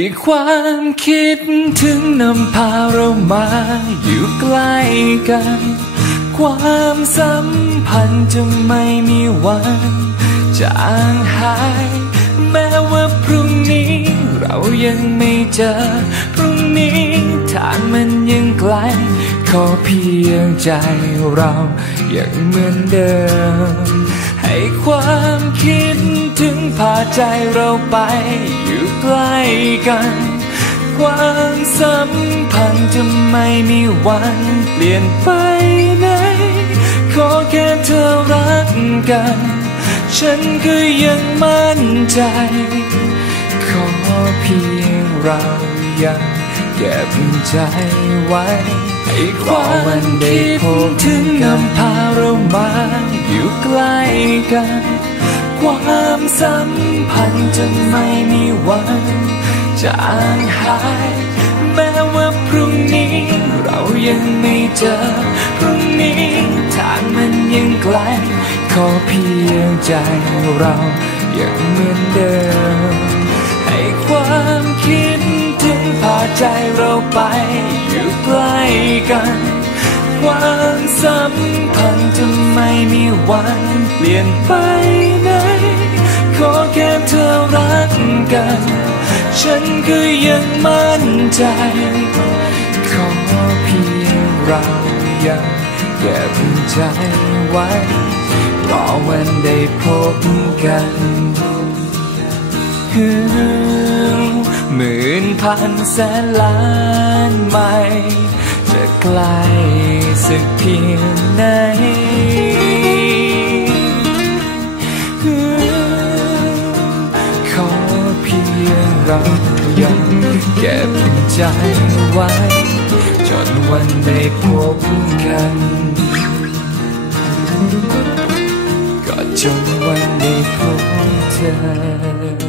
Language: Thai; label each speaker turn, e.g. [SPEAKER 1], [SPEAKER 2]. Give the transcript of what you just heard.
[SPEAKER 1] อีกความคิดถึงนำพาเรามาอยู่ใกล้กัน ความสัมพันธ์จะไม่มีวันจางหาย แม้ว่าพรุ่งนี้เรายังไม่เจอ พรุ่งนี้ทางมันยังไกล ขอเพียงใจเรายังเหมือนเดิม ให้ความคิดถึงพาใจเราไปอยู่ใกล้กัน ความสัมพันธ์จะไม่มีวันเปลี่ยนไปไหน ขอแค่เธอรักกัน ฉันก็ยังมั่นใจ ขอเพียงเรายังเก็บใจไว้ ให้ความคิดถึง กัน ความสัมพันธ์จะไม่มีวันจางหาย แม้ว่าพรุ่งนี้เรายังไม่เจอ พรุ่งนี้ทางมันยังไกล ขอเพียงใจเรายังเหมือนเดิม ให้ความคิดถึงพาใจเราไปอยู่ใกล้กัน ความสัมพันธ์ จะไม่มีวันเปลี่ยนไปไหน ขอแค่เธอรักกัน ฉันก็ยังมั่นใจ ขอเพียงเรายังเก็บใจไว้รอวันได้พบกันหมื่นพันแสนล้านไมล์จะไกลสักเพียงไหน เรายังเก็บใจไว้ จนวันได้พบกัน ก็จนวันได้พบเธอ